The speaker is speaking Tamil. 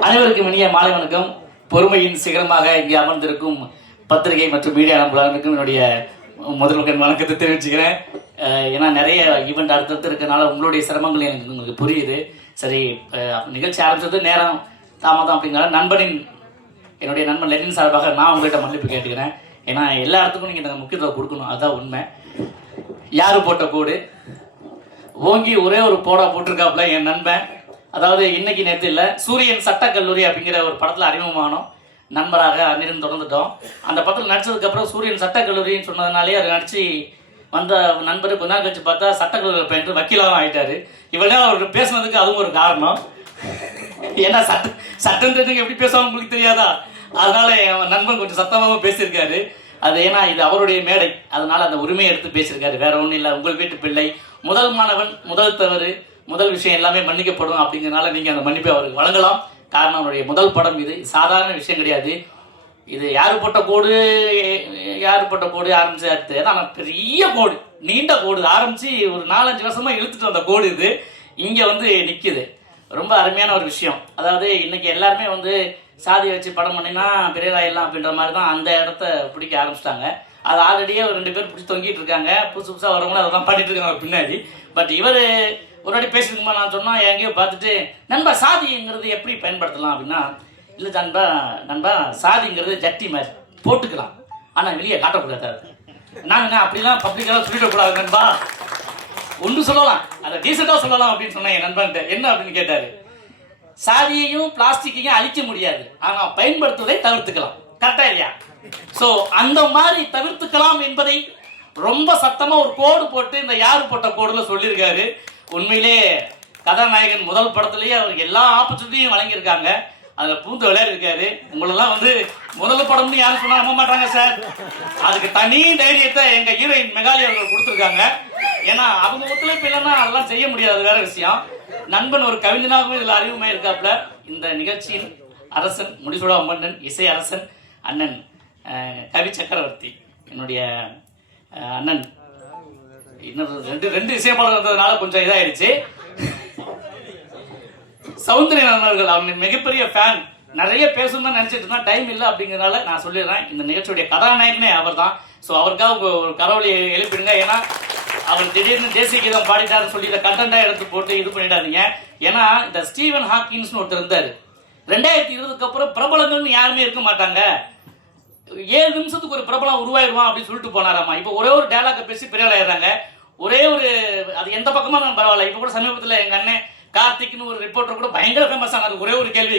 அனைவருக்கும் இனிய மாலை வணக்கம். பொறுமையின் சிகரமாக இங்கே அமர்ந்திருக்கும் பத்திரிகை மற்றும் மீடியா நண்பர்களுக்கும் என்னுடைய முதல் வணக்கத்தை தெரிவிச்சுக்கிறேன். ஏன்னா நிறைய ஈவெண்ட் அடுத்தடுத்து இருக்கனால உங்களுடைய சிரமங்கள் எனக்கு உங்களுக்கு புரியுது. சரி, நிகழ்ச்சி ஆரம்பிச்சது நேரம் தாமதம் அப்படிங்கிறனால என்னுடைய நண்பன் லெனின் சார்பாக நான் உங்கள்கிட்ட மன்னிப்பு கேட்டுக்கிறேன். ஏன்னா எல்லா இடத்துக்கும் நீங்கள் முக்கியத்துவம் கொடுக்கணும், அதுதான் உண்மை. யாரு போட்ட கோடு ஓங்கி ஒரே ஒரு போடா போட்டிருக்காப்புல என் நண்பன். அதாவது இன்னைக்கு நேற்று இல்லை, சூரியன் சட்டக்கல்லூரி அப்படிங்கிற ஒரு படத்தில் அறிமுகமானோம், நண்பராக அன்னிருந்து தொடர்ந்துட்டோம். அந்த படத்தில் நடிச்சதுக்கப்புறம் சூரியன் சட்டக்கல்லூரின்னு சொன்னதுனாலே அதை நடிச்சு வந்த நண்பர் கொஞ்ச நாள் கழிச்சு பார்த்தா சட்டக்கல்லூரி பயின்று வக்கீலாகவும் ஆகிட்டாரு. இவனே அவர் பேசுனதுக்கு அதுவும் ஒரு காரணம். ஏன்னா சட்டன்றது எப்படி பேசுவாங்க உங்களுக்கு தெரியாதா? அதனால என் நண்பன் கொஞ்சம் சத்தமாகவும் பேசியிருக்காரு. அது ஏன்னா இது அவருடைய மேடை, அதனால அந்த உரிமையை எடுத்து பேசியிருக்காரு, வேற ஒன்றும் இல்லை. உங்கள் வீட்டு பிள்ளை, முதல் மாணவன், முதல் தவறு, முதல் விஷயம் எல்லாமே மன்னிக்கப்படும் அப்படிங்கிறனால நீங்கள் அந்த மன்னிப்பை அவருக்கு வழங்கலாம். காரணம் அவருடைய முதல் படம், இது சாதாரண விஷயம் கிடையாது. இது யாரு போட்ட கோடு ஆரம்பிச்சு, ஆனால் பெரிய கோடு, நீண்ட கோடு ஆரம்பிச்சு ஒரு 4-5 வருஷமா இழுத்துட்டு வந்த கோடு இது இங்கே நிற்கிது. ரொம்ப அருமையான ஒரு விஷயம். அதாவது இன்னைக்கு எல்லாருமே சாதியை வச்சு படம் பண்ணினா பெரியதாயிடலாம் அப்படின்ற மாதிரி தான் அந்த இடத்த பிடிக்க ஆரம்பிச்சிட்டாங்க. அது ஆல்ரெடியே ஒரு 2 பேர் பிடிச்சி தொங்கிட்டு இருக்காங்க. புதுசாக வரவங்களும் அதை தான் பாடிட்டு இருக்காங்க பின்னாடி. பட் இவர் ஒரு வாட்டி பேசிருக்குமா நான் சொன்னால் எங்கேயோ பார்த்துட்டு, நண்பா சாதிங்கிறது எப்படி பயன்படுத்தலாம் அப்படின்னா, இல்லை நண்பா சாதிங்கிறது ஜட்டி மாதிரி போட்டுக்கலாம், ஆனால் வெளியே காட்டக்கூடாது. நாங்கள் என்ன அப்படிலாம் பப்ளிக்கெல்லாம் சொல்லிடக்கூடாது நண்பா, ஒன்று சொல்லலாம், அதை டீசெண்டாக சொல்லலாம் அப்படின்னு சொன்னேன் என் நண்பன்ட்டு. என்ன அப்படின்னு கேட்டார். சாதியையும் பிளாஸ்டிக்கையும் அழிக்க முடியாது, ஆனால் பயன்படுத்துவதை தவிர்த்துக்கலாம். கரெக்டா இல்லையா? ஸோ அந்த மாதிரி தவிர்த்துக்கலாம் என்பதை ரொம்ப சத்தமா ஒரு கோடு போட்டு இந்த யாரு போட்ட கோடுல சொல்லியிருக்காரு. உண்மையிலே கதாநாயகன் முதல் படத்திலேயே அவருக்கு எல்லா ஆப்பர்ச்சுனிட்டியும் வழங்கியிருக்காங்க. அதுல பூந்து விளையாடி இருக்காரு. உங்களெல்லாம் முதல் படம்னு யாரும் சொன்னா நம்ப மாட்டாங்க சார். அதுக்கு தனி தைரியத்தை எங்க ஹீரோயின் மெகாலி அவர்கள் கொடுத்துருக்காங்க. ஏன்னா அவங்க ஒத்துழைப்பு இல்லைன்னா அதெல்லாம் செய்ய முடியாது, வேற விஷயம். நண்பன் ஒரு கவிஞனாகவும் இதுல அறிவுமே இருக்காப்புல. இந்த நிகழ்ச்சியின் அரசன், முடிசூடா மன்னன், இசை அரசன் அண்ணன் கவி சக்கரவர்த்தி, என்னுடைய அண்ணன். இன்னொரு ரெண்டு இசையமைப்பாளர் வந்ததுனால கொஞ்சம் இதாயிடுச்சு. சௌந்தரிய நண்பர்கள், அவங்க மிகப்பெரிய ஃபேன், நிறைய பேசணும்னு நினைச்சிட்டு இருந்தா டைம் இல்லை அப்படிங்கிறதுனால நான் சொல்லிடுறேன். இந்த நிகழ்ச்சியுடைய கதாநாயகனே அவர் தான். ஸோ அவருக்காக ஒரு கரவொலியை எழுப்பிடுங்க. ஏன்னா அவர் திடீர்னு தேசிய கீதம் பாடிட்டாருன்னு சொல்லி இதை கண்டென்ட்டா எடுத்து போட்டு இது பண்ணிடாதீங்க. ஏன்னா இந்த ஸ்டீவன் ஹாக்கின்ஸ்னு ஒருத்தர் இருந்தாரு. 2020க்கு அப்புறம் பிரபலங்கள்னு யாருமே இருக்க மாட்டாங்க, 7 நிமிஷத்துக்கு ஒரு பிரபலம் உருவாயிடுவான் அப்படின்னு சொல்லிட்டு போனாராமா. இப்போ ஒரே ஒரு டயலாக பேசி பெரிய ஆயிடுறாங்க. அது எந்த பக்கமா தான் பரவாயில்ல. இப்போ கூட சமீபத்தில் எங்க அண்ணன் கார்த்திக்னு ஒரு ரிப்போர்ட்டர் கூட பயங்கர ஃபேமஸ் ஆனாது ஒரே ஒரு கேள்வி